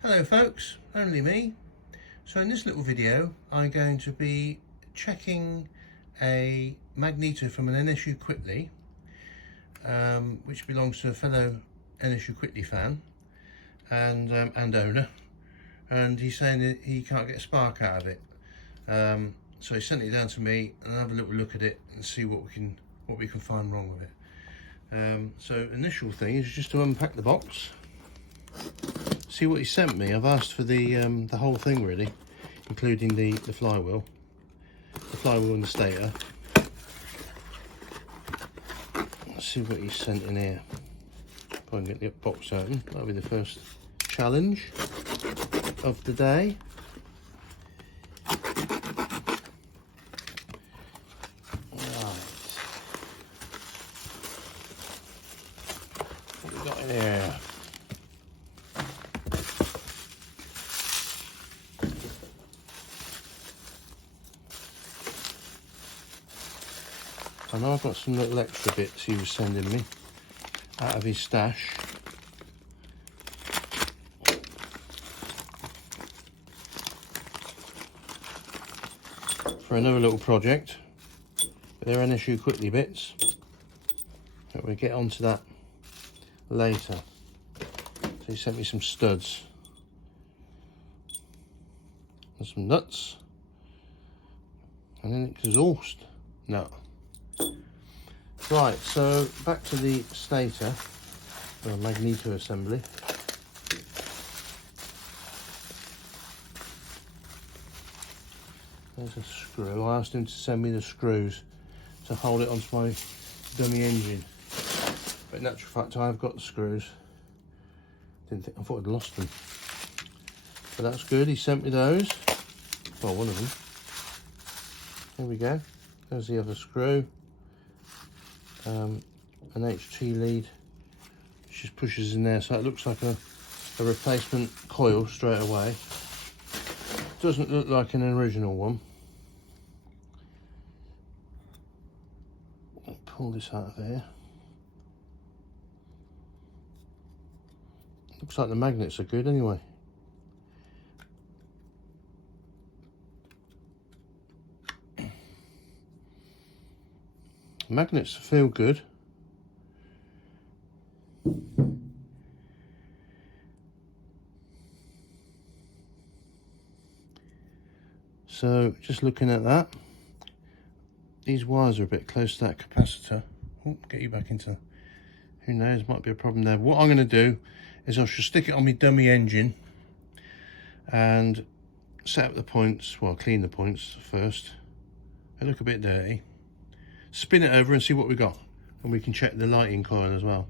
Hello folks, only me. So in this little video I'm going to be checking a Magneto from an NSU Quickly, which belongs to a fellow NSU Quickly fan and owner, and he's saying that he can't get a spark out of it. So he sent it down to me and I'll have a little look at it and see what we can find wrong with it. So initial thing is just to unpack the box, see what he sent me. I've asked for the whole thing really, including the flywheel and the stator. Let's see what he sent in here. If I can get the box open, that'll be the first challenge of the day. Right, what we got in here? I know I've got some little extra bits he was sending me out of his stash. For another little project. They're NSU Quickly bits. But we'll get onto that later. So he sent me some studs. And some nuts. And then exhaust. No. Right, so back to the stator, or Magneto assembly. There's a screw. I asked him to send me the screws to hold it onto my dummy engine. But in actual fact, I've got the screws. I thought I'd lost them. But that's good, he sent me those. Well, one of them. There we go. There's the other screw. An HT lead, which just pushes in there, so it looks like a replacement coil straight away. Doesn't look like an original one. I'll pull this out of here. Looks like the magnets are good anyway. Magnets feel good. So just looking at that, these wires are a bit close to that capacitor. Oh, get you back into, who knows, might be a problem there. What I'm going to do is I shall stick it on my dummy engine and set up the points, well, clean the points first. They look a bit dirty. Spin it over and see what we got, and we can check the lighting coil as well.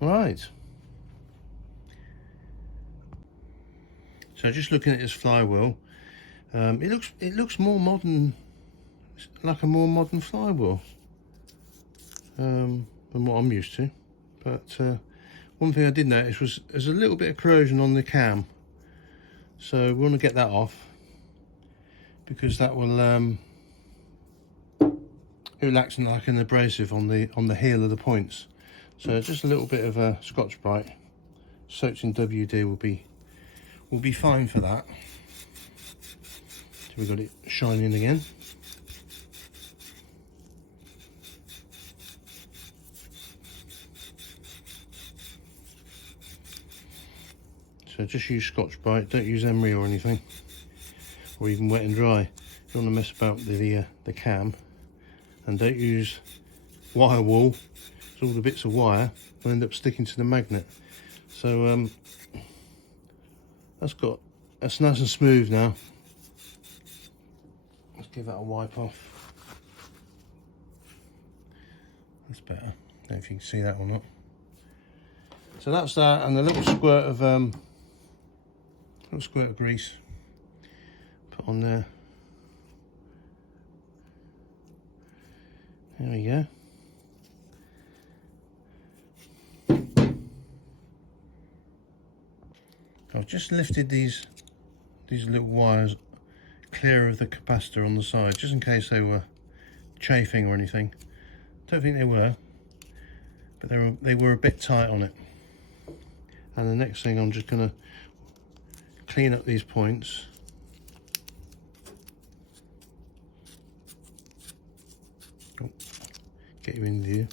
Right, so just looking at this flywheel, it looks more modern, like a more modern flywheel than what I'm used to. But one thing I did notice was there's a little bit of corrosion on the cam, so we want to get that off, because that will it will act like an abrasive on the heel of the points. So just a little bit of a Scotch-Brite soaked in WD will be fine for that. So we've got it shining again. So just use Scotch-Brite, don't use emery or anything, or even wet and dry. You don't want to mess about the cam. And don't use wire wool, so all the bits of wire will end up sticking to the magnet. So that's nice and smooth now. Let's give that a wipe off. That's better. I don't know if you can see that or not. So that's that, and a little squirt of grease put on there. There we go. I've just lifted these little wires clear of the capacitor on the side, just in case they were chafing or anything. Don't think they were, but they were a bit tight on it. And the next thing, I'm just going to clean up these points. Oh, get you in view.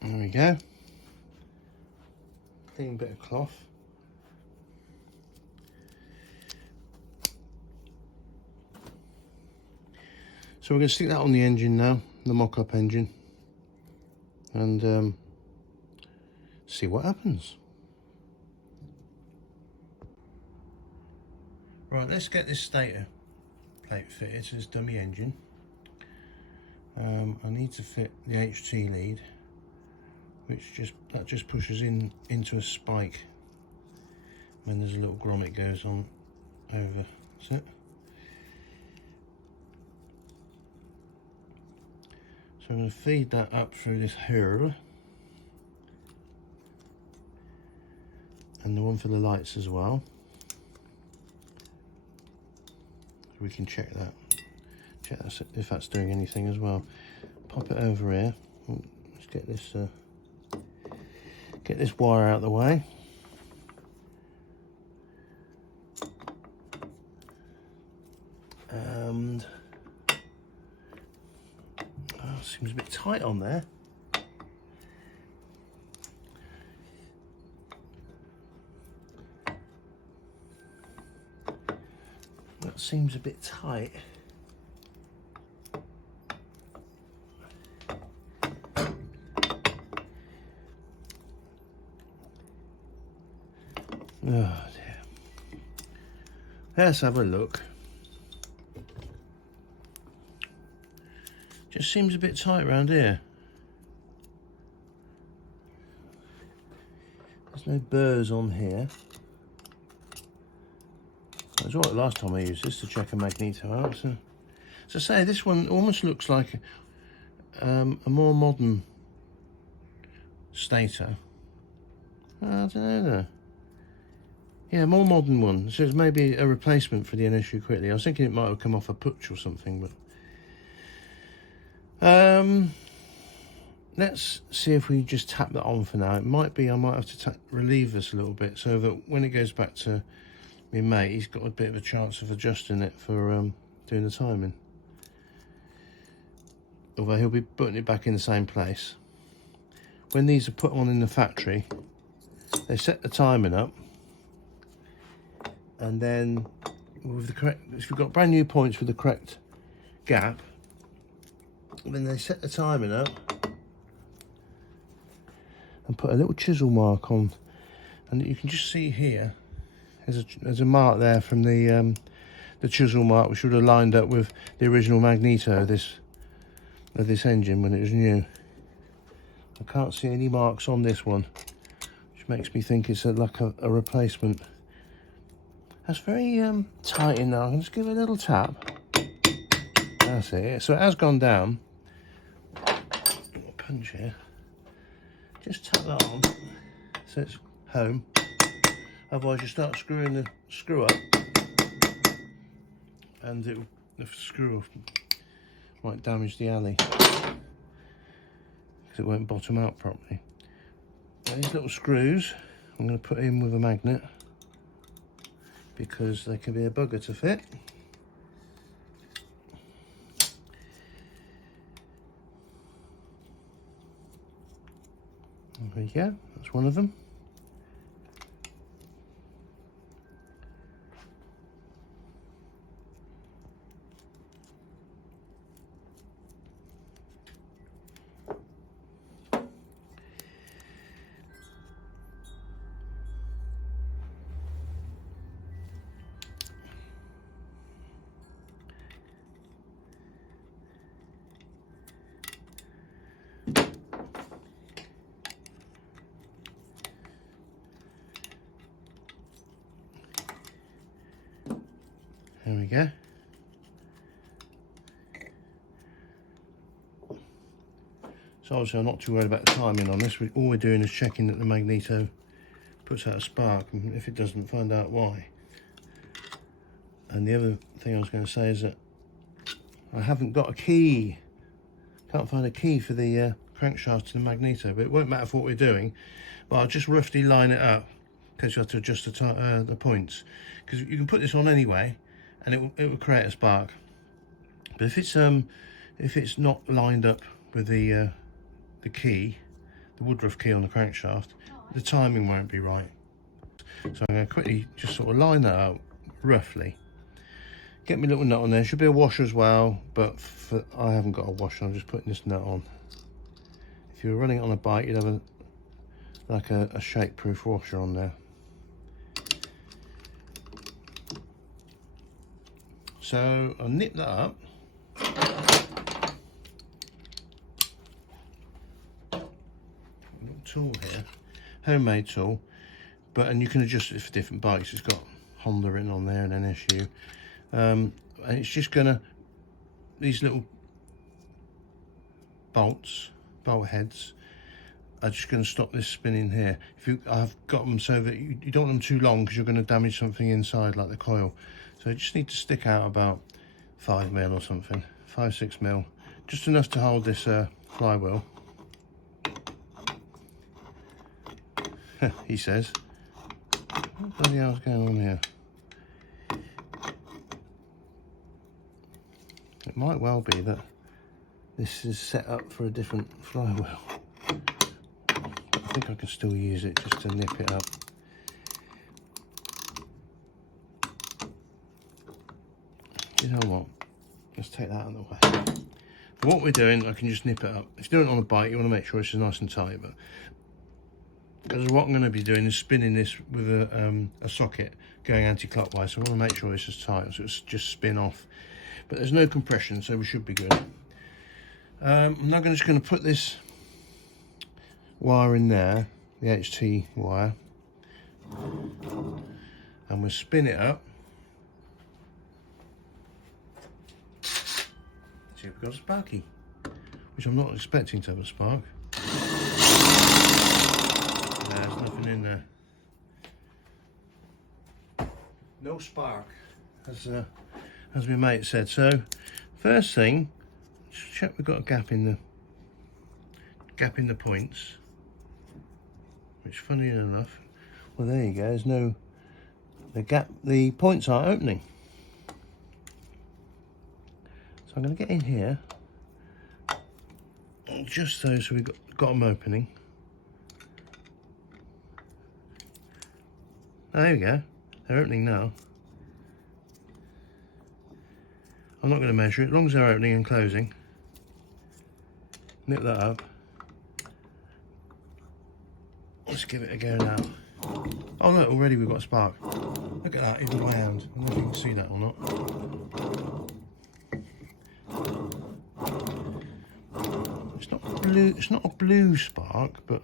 There we go. Clean bit of cloth. So we're going to stick that on the engine now, the mock-up engine, and see what happens. Right, let's get this stator plate fitted to this dummy engine. I need to fit the HT lead, which just pushes into a spike when there's a little grommet goes on over. That's it. So I'm going to feed that up through this here, and the one for the lights as well. We can check that if that's doing anything as well. Pop it over here. Let's get this wire out of the way. And seems a bit tight on there. That seems a bit tight. Oh dear. Let's have a look. Just seems a bit tight around here. There's no burrs on here. It was alright last time I used this to check a magneto out. So as I say, this one almost looks like a more modern stator. I don't know though. Yeah, more modern one. So it's maybe a replacement for the NSU Quickly. I was thinking it might have come off a putsch or something, but let's see if we just tap that on for now. It might be I might have to relieve this a little bit so that when it goes back to my mate, he's got a bit of a chance of adjusting it for doing the timing. Although he'll be putting it back in the same place. When these are put on in the factory, they set the timing up, and then with the correct, if you've got brand new points with the correct gap, then they set the timing up and put a little chisel mark on, and you can just see here there's a mark there from the chisel mark, which would have lined up with the original magneto of this engine when it was new. I can't see any marks on this one, which makes me think it's like a replacement. That's very tight in there. I can just give it a little tap. That's it. So it has gone down. Punch here. Just tap that on so it's home. Otherwise you start screwing the screw up and the screw might damage the alley because it won't bottom out properly. Now these little screws I'm going to put in with a magnet because they can be a bugger to fit. There you go, that's one of them. There we go. So obviously I'm not too worried about the timing on this. All we're doing is checking that the magneto puts out a spark, and if it doesn't, find out why. And the other thing I was going to say is that I haven't got a key. Can't find a key for the crankshaft to the magneto, but it won't matter for what we're doing. But I'll just roughly line it up, because you have to adjust the points. Because you can put this on anyway, and it will create a spark. But if it's not lined up with the key, the Woodruff key on the crankshaft, the timing won't be right. So I'm going to quickly just sort of line that up roughly. Get me a little nut on there. Should be a washer as well, but I haven't got a washer. I'm just putting this nut on. If you were running it on a bike, you'd have a shake-proof washer on there. So I'll nip that up. Little tool here, homemade tool, and you can adjust it for different bikes. It's got Honda written on there and NSU. And it's just gonna, these little bolt heads are just going to stop this spinning here. I've got them so that you don't want them too long, because you're going to damage something inside, like the coil. So you just need to stick out about 5 mil or something, 5-6 mil, just enough to hold this flywheel. He says. What bloody hell's going on here? It might well be that this is set up for a different flywheel. I think I can still use it just to nip it up. You know what? Let's take that out of the way. For what we're doing, I can just nip it up. If you're doing it on a bike, you want to make sure it's nice and tight. But because what I'm going to be doing is spinning this with a socket going anti-clockwise, so I want to make sure it's as tight so it's just spin off. But there's no compression, so we should be good. I'm now just going to put this wire in there, the HT wire, and we'll spin it up. See if we've got a sparky, which I'm not expecting to have a spark. There's nothing in there. No spark, as my mate said. So first thing, just check we've got a gap in the points, which funny enough, well there you go, there's no, the points aren't opening. So I'm going to get in here, just so we've got them opening. There we go, they're opening now. I'm not going to measure it, as long as they're opening and closing. Nip that up. Let's give it a go now. Oh look, already we've got a spark. Look at that, even by hand. I don't know if you can see that or not. It's not a blue spark, but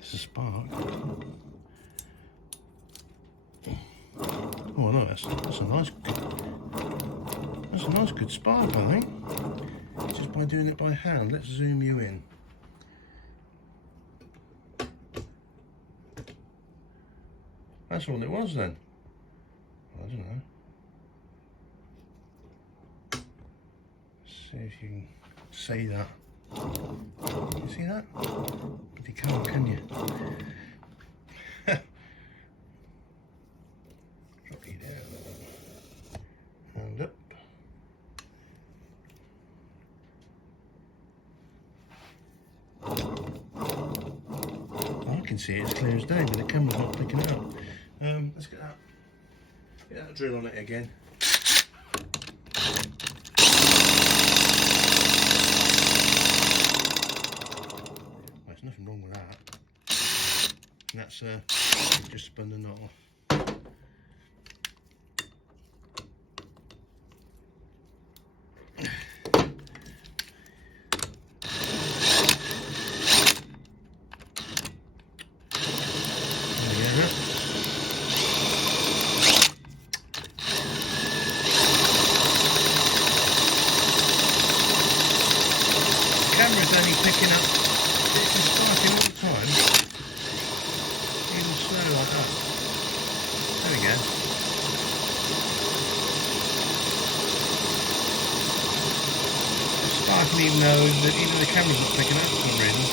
it's a spark. Oh no, that's a nice good spark, I think. Just by doing it by hand. Let's zoom you in. That's all it was then. I don't know. See if you can see that. You see that? You can't, can you? Drop you down. And up. I can see it as clear as day, but the camera's not picking it up. Let's get that drill on it again. Well, there's nothing wrong with that. And that's just spun the knot off. Camera's only picking up, it's sparking all the time, didn't even know that even the camera's not picking up for some reason.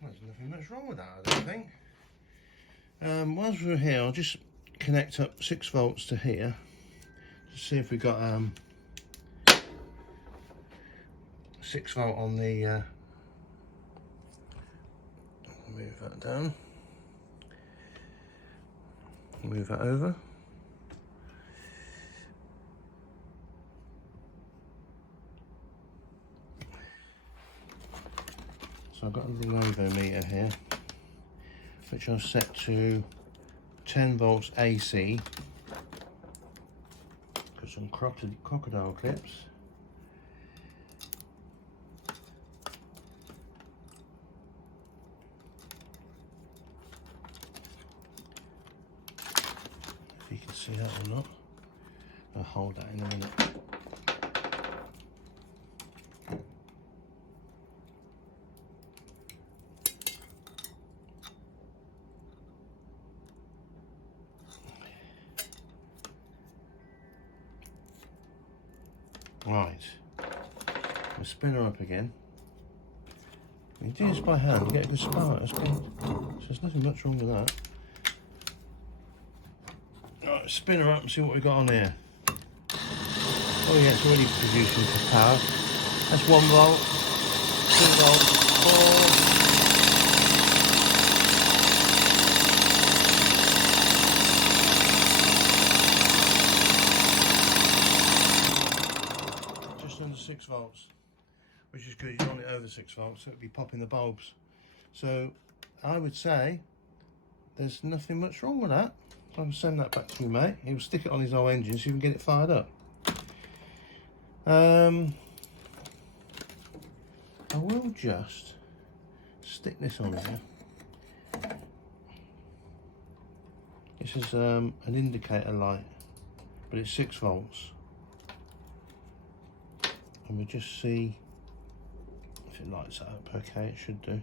There's nothing much wrong with that, I don't think. Whilst we're here, I'll just connect up 6 volts to here to see if we got 6 volt on the move that down, move that over. So I've got a little meter here, which I've set to 10 volts AC. Got some crocodile clips. If you can see that or not. I'll hold that in a minute. Right, we'll spin her up again. You do this by hand, you get a good spark, that's good. So there's nothing much wrong with that. Right, spin her up and see what we've got on here. Oh yeah, it's already producing for power. That's 1 volt, 2 volts, 4. Just under 6 volts, which is good. You want it over 6 volts, so it'll be popping the bulbs. So I would say there's nothing much wrong with that. I'll send that back to you, mate. He'll stick it on his old engine so you can get it fired up. I will just stick this on here. This is an indicator light, but it's 6 volts. And we'll just see if it lights up. Okay, it should do.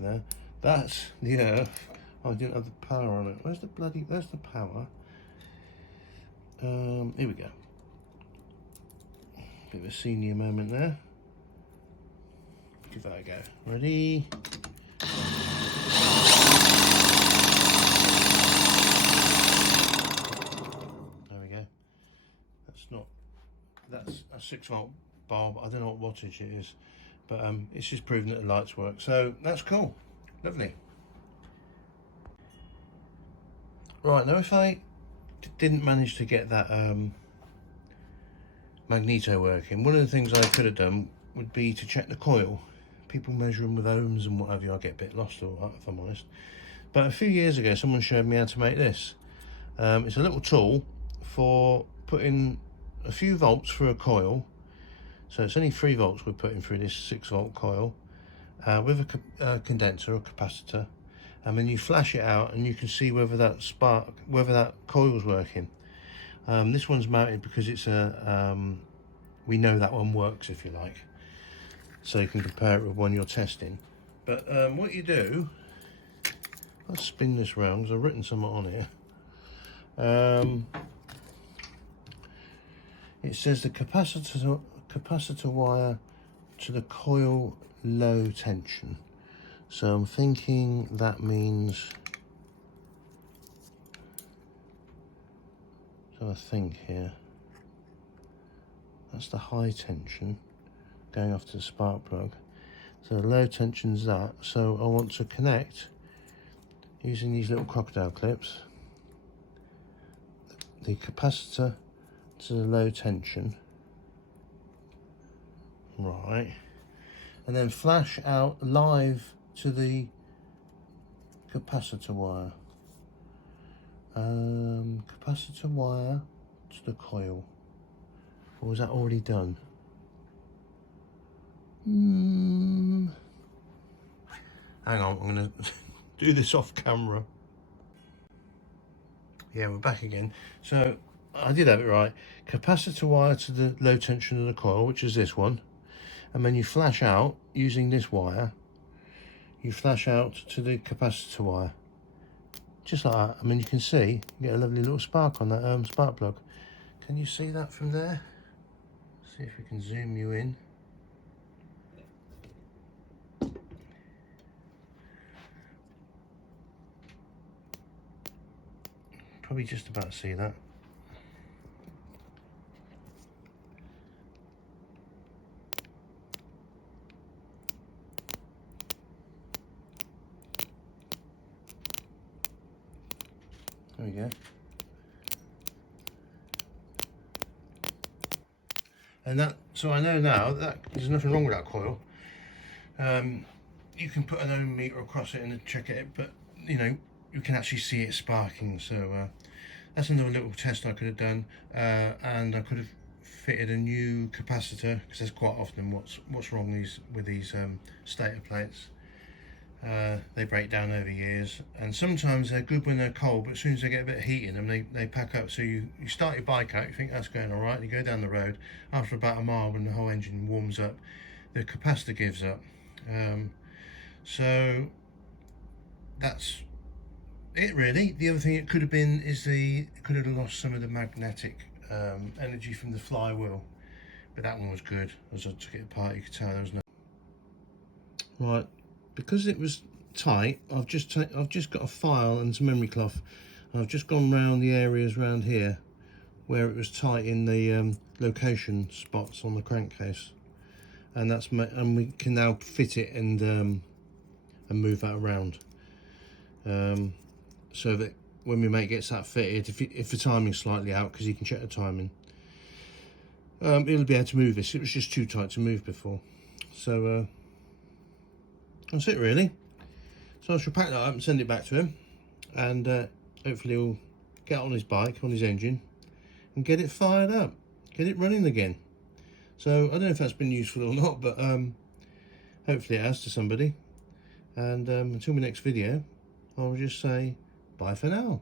There, that's the earth. Oh, I didn't have the power on it. Where's the bloody, there's the power. Here we go. Bit of a senior moment there. Give that a go. Ready? There we go. That's a 6 volt bulb. I don't know what wattage it is, but it's just proving that the lights work. So that's cool. Lovely. Right, now if I didn't manage to get that magneto working, one of the things I could have done would be to check the coil. People measure them with ohms and what have you. I get a bit lost all that, if I'm honest. But a few years ago, someone showed me how to make this. It's a little tool for putting a few volts through a coil. So it's only 3 volts we're putting through this 6 volt coil with a condenser or capacitor, and then you flash it out and you can see whether that coil's working. This one's mounted because it's we know that one works, if you like, so you can compare it with one you're testing. But what you do, let's spin this round because I've written something on here. It says the capacitor wire to the coil low tension. So I'm thinking that means, so I think here, that's the high tension going off to the spark plug. So the low tension's that. So I want to connect, using these little crocodile clips, the capacitor to the low tension. Right, and then flash out live to the capacitor wire. Capacitor wire to the coil. Or was that already done? Hang on, I'm going to do this off camera. Yeah, we're back again. So I did have it right. Capacitor wire to the low tension of the coil, which is this one, and then you flash out using this wire. You flash out to the capacitor wire, just like that. I mean, you can see, you get a lovely little spark on that spark plug. Can you see that from there? See if we can zoom you in. Probably just about to see that. There we go. And that, so I know now that there's nothing wrong with that coil. You can put an ohm meter across it and check it, but you know, you can actually see it sparking. So that's another little test I could have done, and I could have fitted a new capacitor, because that's quite often what's wrong with these stator plates. They break down over years, and sometimes they're good when they're cold, but as soon as they get a bit of heat in them, they pack up. So you start your bike out, you think that's going all right, you go down the road, after about a mile when the whole engine warms up, the capacitor gives up. So that's it really. The other thing it could have been is it could have lost some of the magnetic energy from the flywheel, but that one was good. As I took it apart, you could tell there was no. Right, because it was tight, I've just got a file and some memory cloth, and I've just gone round the areas around here where it was tight in the location spots on the crankcase, and we can now fit it and move that around, so that when my mate gets that fitted, if the timing's slightly out, because you can check the timing, he'll be able to move this. It was just too tight to move before. So that's it really. So I shall pack that up and send it back to him, and hopefully he'll get on his bike, on his engine, and get it fired up, get it running again. So I don't know if that's been useful or not, but hopefully it has to somebody. And until my next video, I'll just say bye for now.